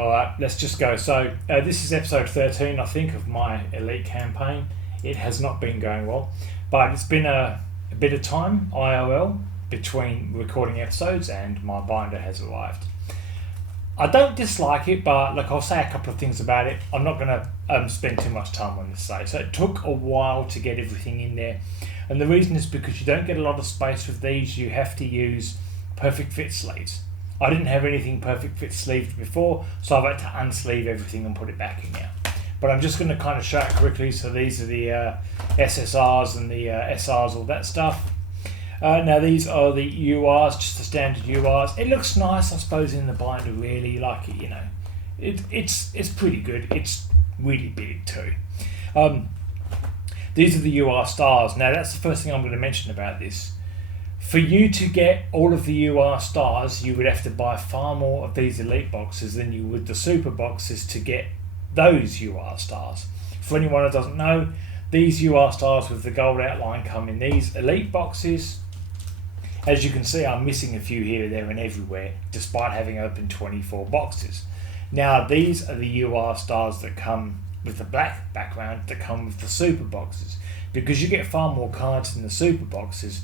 Alright, let's just go. So this is episode 13, I think, of my Elite campaign. It has not been going well, but it's been a bit of time, IRL, between recording episodes, and my binder has arrived. I don't dislike it, but look, I'll say a couple of things about it. I'm not going to spend too much time on this today. So it took a while to get everything in there. And the reason is because you don't get a lot of space with these. You have to use perfect fit sleeves. I didn't have anything perfect fit sleeved before, so I've had to unsleeve everything and put it back in now. But I'm just going to kind of show it quickly. So these are the SSRs and the SRs, all that stuff. Now these are the URs, just the standard URs. It looks nice, I suppose, in the binder. Really, like it, you know, it's pretty good. It's really big too. These are the UR stars. Now that's the first thing I'm going to mention about this. For you to get all of the UR stars, you would have to buy far more of these elite boxes than you would the super boxes to get those UR stars. For anyone who doesn't know, these UR stars with the gold outline come in these elite boxes. As you can see, I'm missing a few here, there and everywhere, despite having opened 24 boxes. Now these are the UR stars that come with the black background, that come with the super boxes. Because you get far more cards in the super boxes,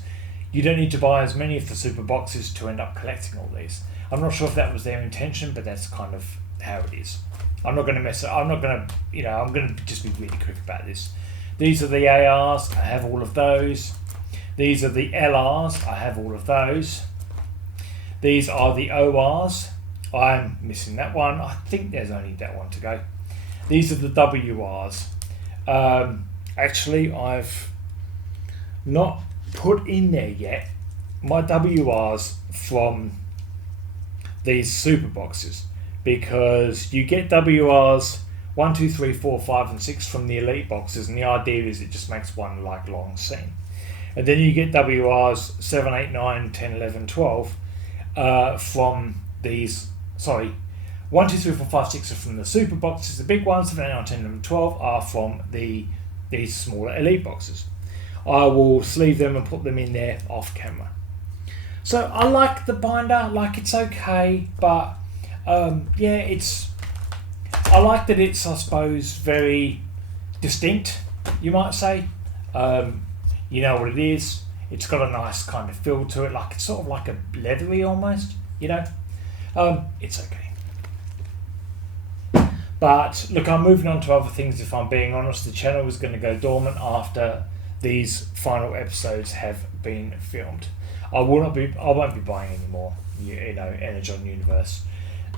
you don't need to buy as many of the super boxes to end up collecting all these. I'm not sure if that was their intention, but that's kind of how it is. I'm not going to mess it. I'm not going to, you know, I'm going to just be really quick about this. These are the ARs. I have all of those. These are the LRs. I have all of those. These are the ORs. I'm missing that one. I think there's only that one to go. These are the WRs. Actually, I've not put in there yet my WRs from these super boxes, because you get WRs 1, 2, 3, 4, 5 and 6 from the elite boxes, and the idea is it just makes one like long scene. And then you get WRs 7, 8, 9, 10, 11, 12 from these, 1, 2, 3, 4, 5, 6 are from the super boxes. The big ones, 7, 8, 9, 10, 11, 12 are from these smaller elite boxes. I will sleeve them and put them in there off camera. So I like the binder, like it's okay, but yeah, I like that it's, I suppose, very distinct, you might say. You know what it is. It's got a nice kind of feel to it, like it's sort of like a leathery almost, you know. It's okay. But look, I'm moving on to other things. If I'm being honest, the channel is going to go dormant after these final episodes have been filmed. I won't be buying any more, you know, Energon Universe.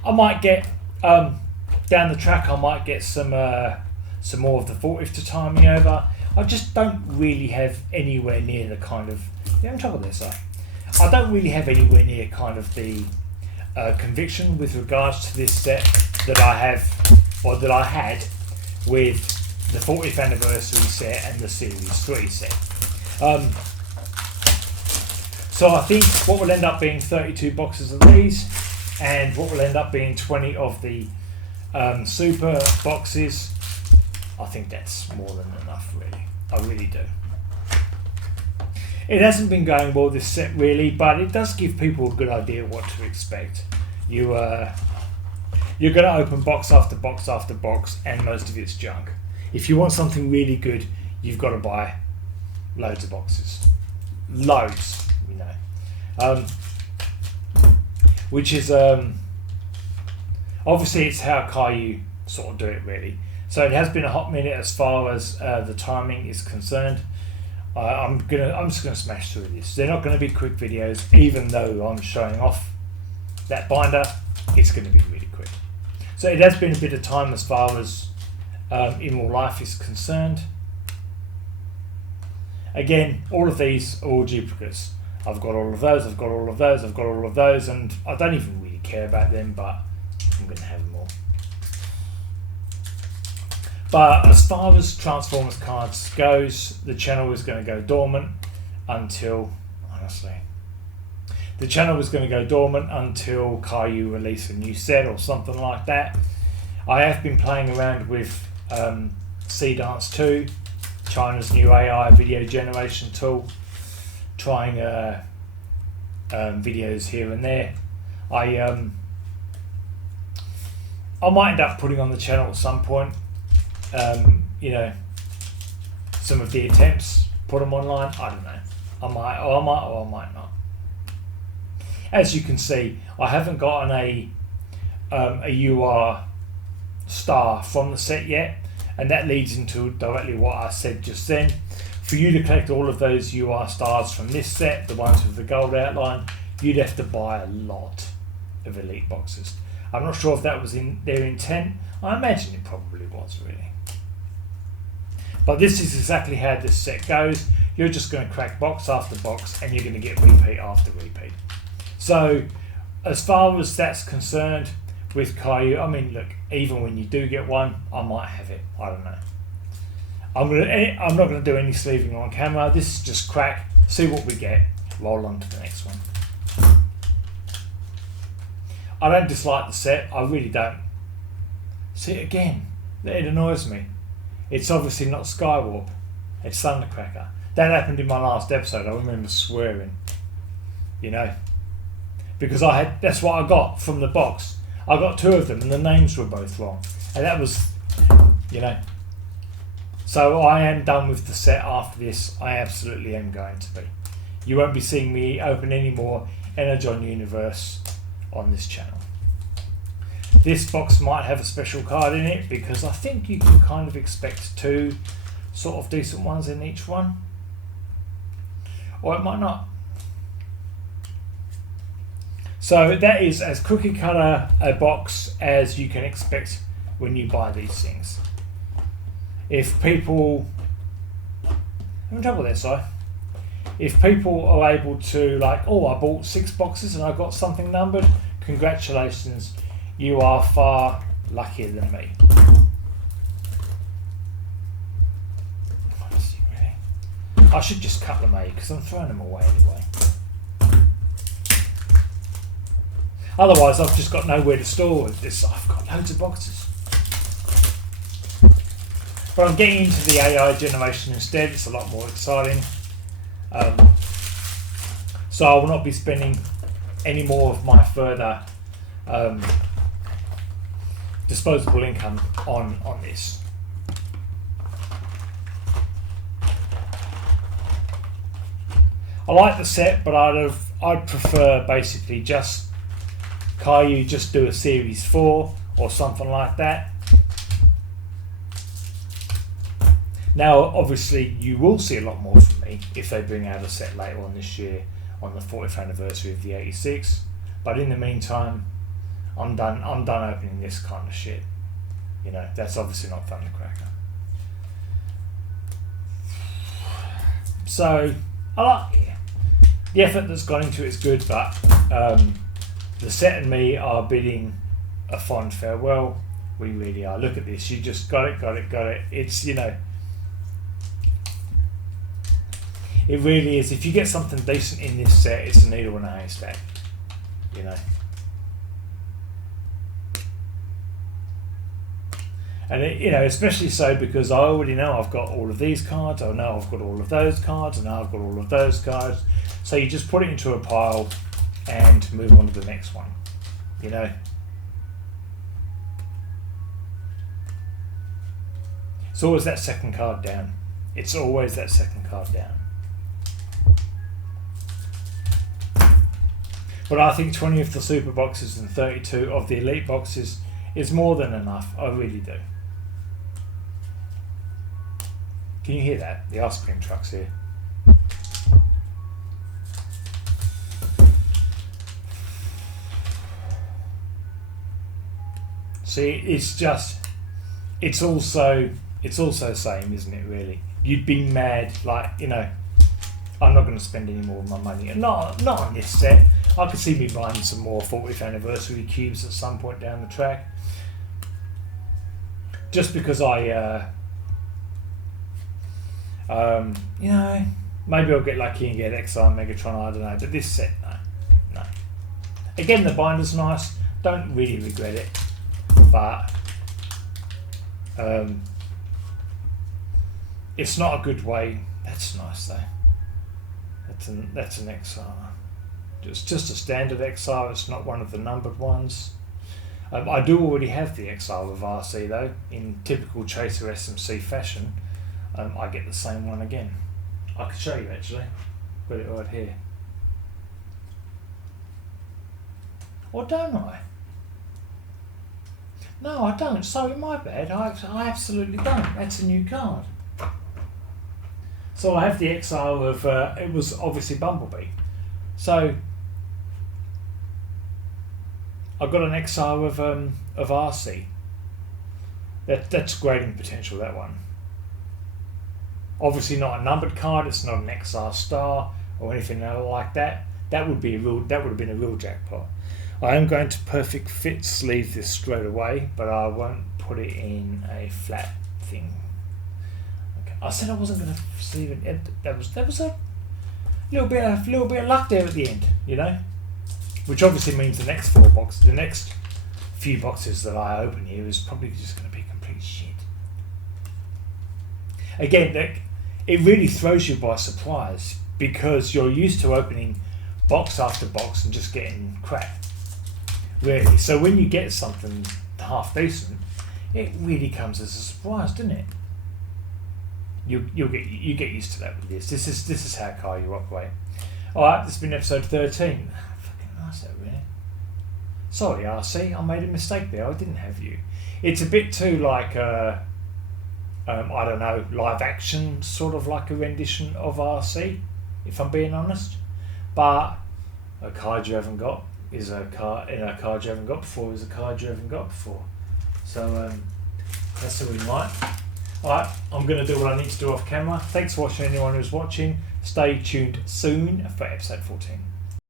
I might get down the track. I might get some more of the 40th to time me over. I just don't really have anywhere near the kind of, yeah, I'm talking this way. I don't really have anywhere near kind of the conviction with regards to this set that I have, or that I had with the 40th anniversary set and the Series 3 set. So I think what will end up being 32 boxes of these, and what will end up being 20 of the super boxes, I think that's more than enough, really. I really do. It hasn't been going well, this set, really, but it does give people a good idea what to expect. You're going to open box after box after box, and most of it's junk. If you want something really good, you've got to buy loads of boxes. Loads, you know. Which is, obviously it's how Kayou sort of do it, really. So it has been a hot minute as far as the timing is concerned. I'm just gonna smash through this. They're not going to be quick videos, even though I'm showing off that binder. It's going to be really quick. So it has been a bit of time as far as in real life is concerned. Again, all of these are all duplicates. I've got all of those, I've got all of those, I've got all of those, and I don't even really care about them, but I'm going to have them all. But as far as Transformers cards goes, the channel is going to go dormant until, honestly, the channel is going to go dormant until Kayou release a new set or something like that. I have been playing around with C-Dance 2, China's new AI video generation tool, trying videos here and there. I might end up putting on the channel at some point, you know, some of the attempts, put them online. I don't know. I might, or I might not. As you can see, I haven't gotten a UR star from the set yet, and that leads into directly what I said just then. For you to collect all of those UR stars from this set, the ones with the gold outline, you'd have to buy a lot of elite boxes. I'm not sure if that was in their intent. I imagine it probably was, really. But this is exactly how this set goes. You're just going to crack box after box, and you're going to get repeat after repeat. So, as far as that's concerned, with Kayou, I mean, look, even when you do get one, I might have it. I don't know. I'm not going to do any sleeving on camera. This is just crack, see what we get, roll on to the next one. I don't dislike the set. I really don't. See it again. It annoys me. It's obviously not Skywarp. It's Thundercracker. That happened in my last episode. I remember swearing. You know. Because that's what I got from the box. I got two of them and the names were both wrong. And that was, you know. So I am done with the set after this. I absolutely am going to be. You won't be seeing me open any more Energon Universe on this channel. This box might have a special card in it because I think you can kind of expect two sort of decent ones in each one. Or it might not. So that is as cookie cutter a box as you can expect when you buy these things. If people, I'm in trouble there, sorry. If people are able to, like, oh, I bought 6 boxes and I got something numbered, congratulations, you are far luckier than me. Honestly, really. I should just cut them, because I'm throwing them away anyway. Otherwise, I've just got nowhere to store this. I've got loads of boxes. But I'm getting into the AI generation instead. It's a lot more exciting. So I will not be spending any more of my further disposable income on this. I like the set, but I'd prefer basically just Kayou just do a series 4 or something like that. Now, obviously, you will see a lot more from me if they bring out a set later on this year on the 40th anniversary of the 86. But in the meantime, I'm done opening this kind of shit. You know, that's obviously not Thundercracker. So, I like it. The effort that's gone into it is good, but the set and me are bidding a fond farewell. We really are. Look at this. You just got it. It's, you know, it really is. If you get something decent in this set, it's a needle in a haystack. You know. And it, you know, especially so because I already know I've got all of these cards. I know I've got all of those cards. I know I've got all of those cards. So you just put it into a pile and move on to the next one. You know. It's always that second card down. It's always that second card down. But I think 20 of the super boxes and 32 of the elite boxes is more than enough. I really do. Can you hear that? The ice cream truck's here. See, it's also the same, isn't it, really? You'd be mad, like, you know, I'm not going to spend any more of my money. Not on this set. I could see me buying some more 40th anniversary cubes at some point down the track. Just because you know, maybe I'll get lucky and get XR and Megatron, I don't know. But this set, no. Again, the binder's nice. Don't really regret it. But it's not a good way. That's nice though. That's an XR. It's just a standard XR. It's not one of the numbered ones. I do already have the XR with RC though, in typical Chaser SMC fashion. I get the same one again. I can show you actually. Got it right here. Or don't I? No, I don't. Sorry, my bad. I absolutely don't. That's a new card. So I have the XR of, it was obviously Bumblebee. So I've got an XR of RC. That's grading potential, that one. Obviously not a numbered card, it's not an XR star or anything like that. That would have been a real jackpot. I am going to perfect fit sleeve this straight away, but I won't put it in a flat thing. Okay. I said I wasn't going to sleeve it. That was a little bit of luck there at the end, you know. Which obviously means the next the next few boxes that I open here is probably just going to be complete shit. Again, it really throws you by surprise because you're used to opening box after box and just getting crap. Really. So when you get something half decent, it really comes as a surprise, doesn't it? You get used to that with this. This is how Kayou operate. Alright, this has been episode 13. Fucking nice that really. Sorry RC, I made a mistake there. I didn't have you. It's a bit too like I don't know, live action, sort of like a rendition of RC, if I'm being honest. But a card you haven't got is a card, and a card you haven't got before is a card you haven't got before. So that's all we might. Alright, I'm going to do what I need to do off camera. Thanks for watching anyone who's watching. Stay tuned soon for episode 14.